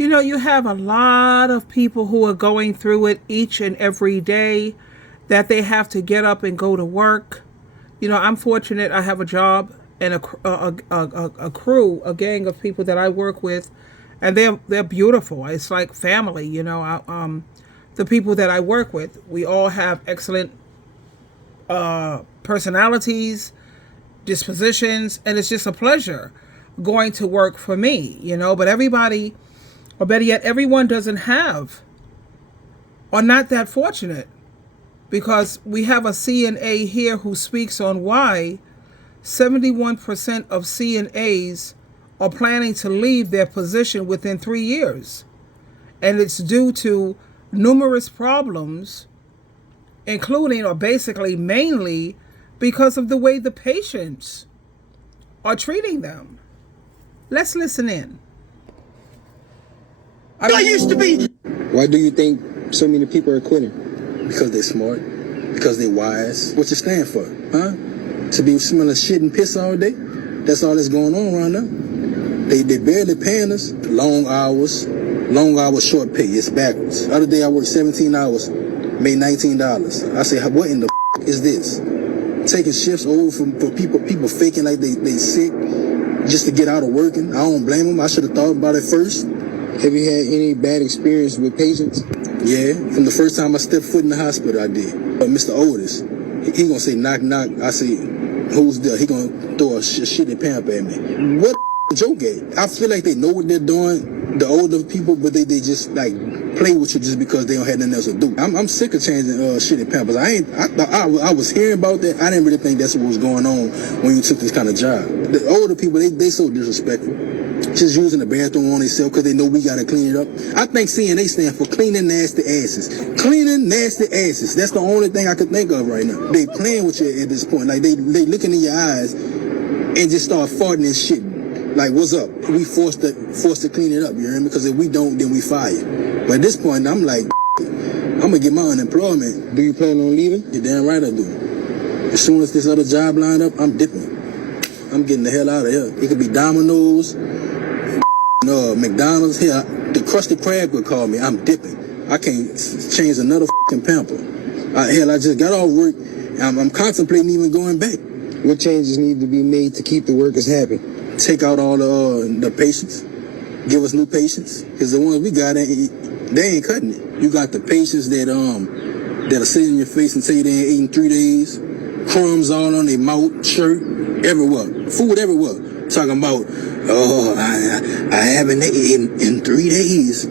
You know, you have a lot of people who are going through it each and every day, that they have to get up and go to work. You know, I'm fortunate. I have a job and a crew, a gang of people that I work with, and they're beautiful. It's like family. You know, the people that I work with, we all have excellent personalities, dispositions, and it's just a pleasure going to work for me. You know, but everybody, or better yet, everyone doesn't have, or not that fortunate, because we have a CNA here who speaks on why 71% of CNAs are planning to leave their position within 3 years. And it's due to numerous problems, including, or basically mainly, because of the way the patients are treating them. Let's listen in. I used to be. Why do you think so many people are quitting? Because they're smart. Because they're wise. What you stand for, huh? To be smelling shit and piss all day? That's all that's going on around now. They barely paying us. Long hours, short pay. It's backwards. The other day I worked 17 hours, made $19. I say, what in the is this? Taking shifts over for people faking like they sick just to get out of working. I don't blame them. I should have thought about it first. Have you had any bad experience with patients? Yeah, from the first time I stepped foot in the hospital, I did. But Mr. Otis, he gonna say knock knock. I say, who's there? He gonna throw a shitty pamper at me. What joke at? I feel like they know what they're doing, the older people, but they just like play with you just because they don't have nothing else to do. I'm sick of changing shitty pampers. I was hearing about that. I didn't really think that's what was going on when you took this kind of job. The older people, they so disrespectful. Just using the bathroom on themselves because they know we got to clean it up. I think CNA stand for cleaning nasty asses. Cleaning nasty asses. That's the only thing I could think of right now. They playing with you at this point. Like they looking in your eyes and just start farting and shit. Like, what's up? We forced to clean it up, you hear me? Because if we don't, then we fire. But at this point, I'm like, I'm going to get my unemployment. Do you plan on leaving? You're damn right I do. As soon as this other job lined up, I'm dipping. I'm getting the hell out of here. It could be Domino's, McDonald's. Here, the Krusty Krab would call me. I'm dipping. I can't change another pamper. I just got off work. I'm contemplating even going back. What changes need to be made to keep the workers happy? Take out all the patients. Give us new patients. Because the ones we got, they ain't cutting it. You got the patients that'll sit in your face and tell you they ain't eating 3 days. Crumbs all on their mouth, shirt, everywhere. Food everywhere. Talking about, I haven't eaten in 3 days.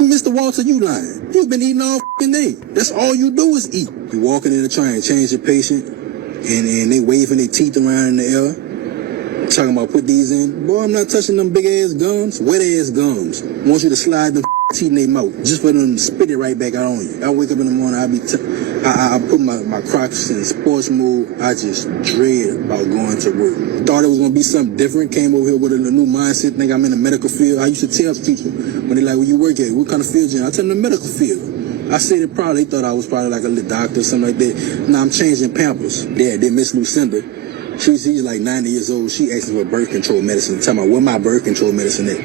Mr. Walter, you lying. You've been eating all day. That's all you do is eat. You walking in the train, change your patient, and they waving their teeth around in the air. Talking about put these in. Boy, I'm not touching them big ass gums, wet ass gums. Want you to slide them teeth in their mouth just for them to spit it right back out on you. I wake up in the morning, I put my Crocs in sports mode. I just dread about going to work. Thought it was gonna be something different. Came over here with a new mindset. Think I'm in the medical field. I used to tell people when they like, where you work at? What kind of field you in? I tell them the medical field. I said it proud. They thought I was probably like a little doctor or something like that. Now I'm changing Pampers. Yeah, then Miss Lucinda. She's like 90 years old. She asking for birth control medicine. Talking about where my birth control medicine at.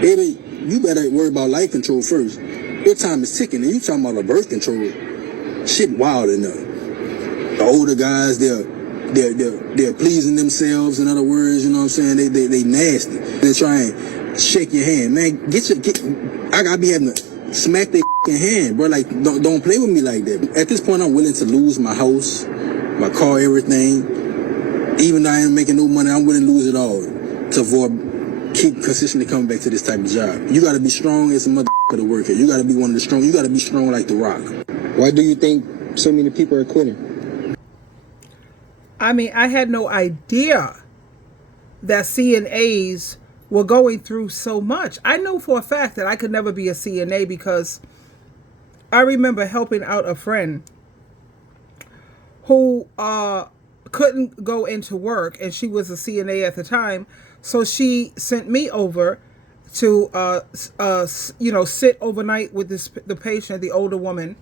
Baby, you better worry about life control first. Your time is ticking, and you talking about a birth control. Shit wild enough. The older guys, they're pleasing themselves. In other words, you know what I'm saying? They nasty. They try and shake your hand, man. I gotta be having to smack their hand, bro. Like don't play with me like that. At this point, I'm willing to lose my house, my car, everything. Even though I ain't making no money, I'm willing to lose it all to avoid keep consistently coming back to this type of job. You got to be strong as a motherfucker to work here. You got to be one of the strong. You got to be strong like The Rock. Why do you think so many people are quitting? I mean, I had no idea that CNAs were going through so much. I know for a fact that I could never be a CNA because I remember helping out a friend who couldn't go into work, and she was a CNA at the time, so she sent me over to sit overnight with the patient, the older woman.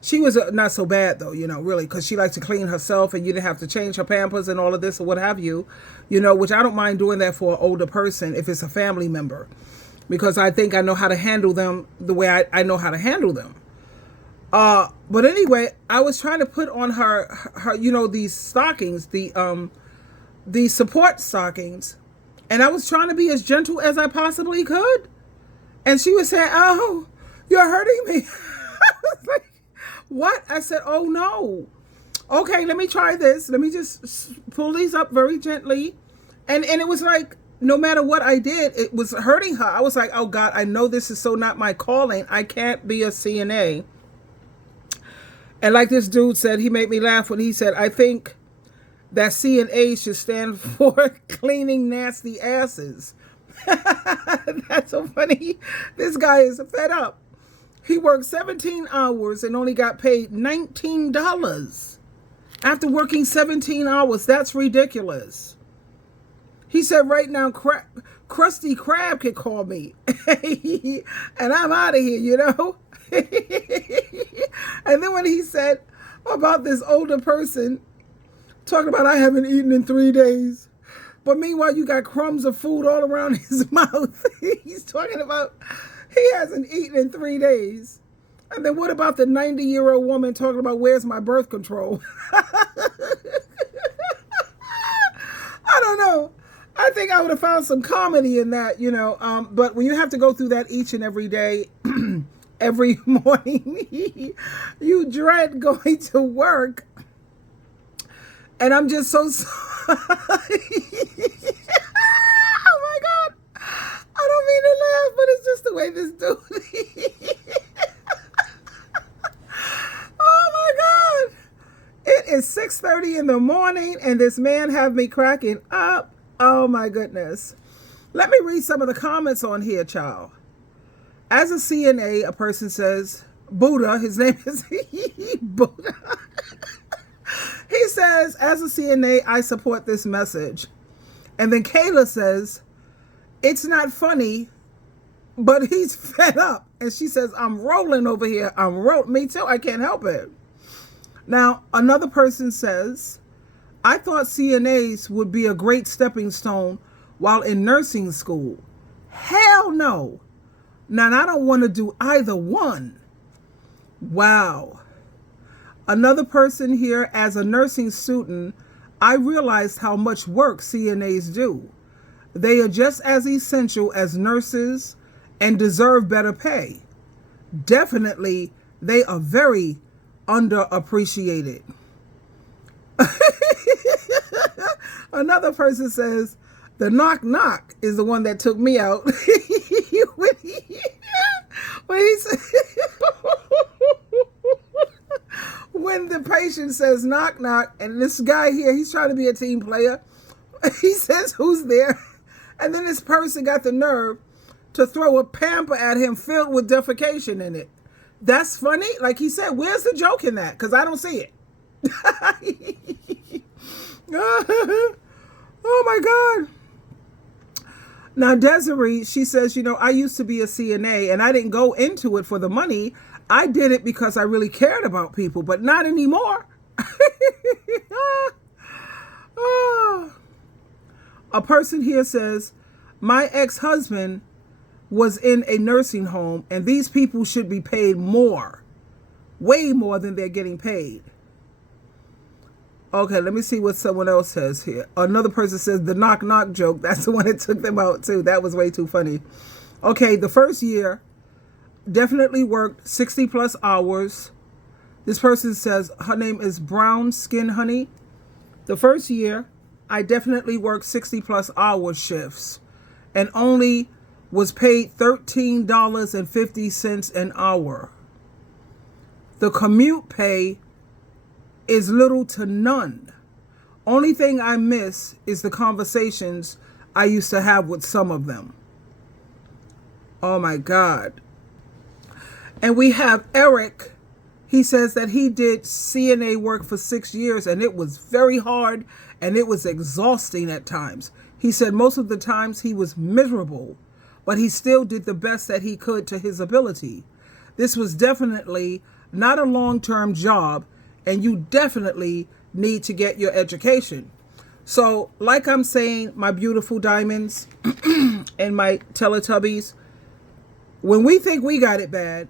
She was not so bad though, really, because she liked to clean herself, and you didn't have to change her pampers and all of this or what have you, which I don't mind doing that for an older person if it's a family member. because I think I know how to handle them the way I know how to handle them. But anyway, I was trying to put on her, these stockings, the support stockings, and I was trying to be as gentle as I possibly could. And she was saying, "Oh, you're hurting me." I was like, "What?" I said, "Oh no. Okay, let me try this. Let me just pull these up very gently." And it was like, no matter what I did, it was hurting her. I was like, "Oh God, I know this is so not my calling. I can't be a CNA." And like this dude said, he made me laugh when he said, "I think that Cna'S should stand for cleaning nasty asses." That's so funny. This guy is fed up. He worked 17 hours and only got paid $19 after working 17 hours. That's ridiculous. He said, "Right now, Krusty Krab could call me and I'm out of here, And then when he said about this older person talking about, "I haven't eaten in 3 days," but meanwhile you got crumbs of food all around his mouth. He's talking about he hasn't eaten in 3 days. And then what about the 90-year-old woman talking about, "Where's my birth control?" I don't know. I think I would have found some comedy in that, but when you have to go through that each and every day, every morning, you dread going to work. And I'm just so sorry. Oh my God. I don't mean to laugh, but it's just the way this dude. Oh my God. It is 6:30 in the morning and this man have me cracking up. Oh my goodness. Let me read some of the comments on here, child. As a CNA, a person says, Buddha, his name is Buddha. He says, "As a CNA, I support this message." And then Kayla says, "It's not funny, but he's fed up." And she says, "I'm rolling over here. Me too. I can't help it." Now, another person says, "I thought CNAs would be a great stepping stone while in nursing school. Hell no. Now, I don't want to do either one." Wow. Another person here, "As a nursing student, I realized how much work CNAs do. They are just as essential as nurses and deserve better pay. Definitely, they are very underappreciated." Another person says, "The knock knock is the one that took me out." When the patient says knock knock, and this guy here, he's trying to be a team player. He says, "Who's there?" And then this person got the nerve to throw a pamper at him filled with defecation in it. That's funny. Like he said, where's the joke in that? Because I don't see it. Oh my God. Now, Desiree, she says, "I used to be a CNA and I didn't go into it for the money. I did it because I really cared about people, but not anymore." Oh. A person here says, "My ex-husband was in a nursing home and these people should be paid more, way more than they're getting paid." Okay, let me see what someone else says here. Another person says, "The knock knock joke." That's the one that took them out too. That was way too funny. Okay, the first year, definitely worked 60 plus hours. This person says her name is Brown Skin Honey. "The first year, I definitely worked 60 plus hour shifts and only was paid $13.50 an hour. The commute pay is little to none. Only thing I miss is the conversations I used to have with some of them." Oh my God. And we have Eric. He says that he did CNA work for 6 years and it was very hard and it was exhausting at times. He said most of the times he was miserable, but he still did the best that he could to his ability. This was definitely not a long-term job, and you definitely need to get your education. So, like I'm saying, my beautiful diamonds and my Teletubbies, When we think we got it bad,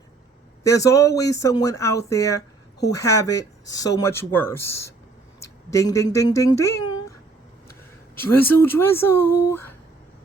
there's always someone out there who have it so much worse. Ding, ding, ding, ding, ding. Drizzle, drizzle.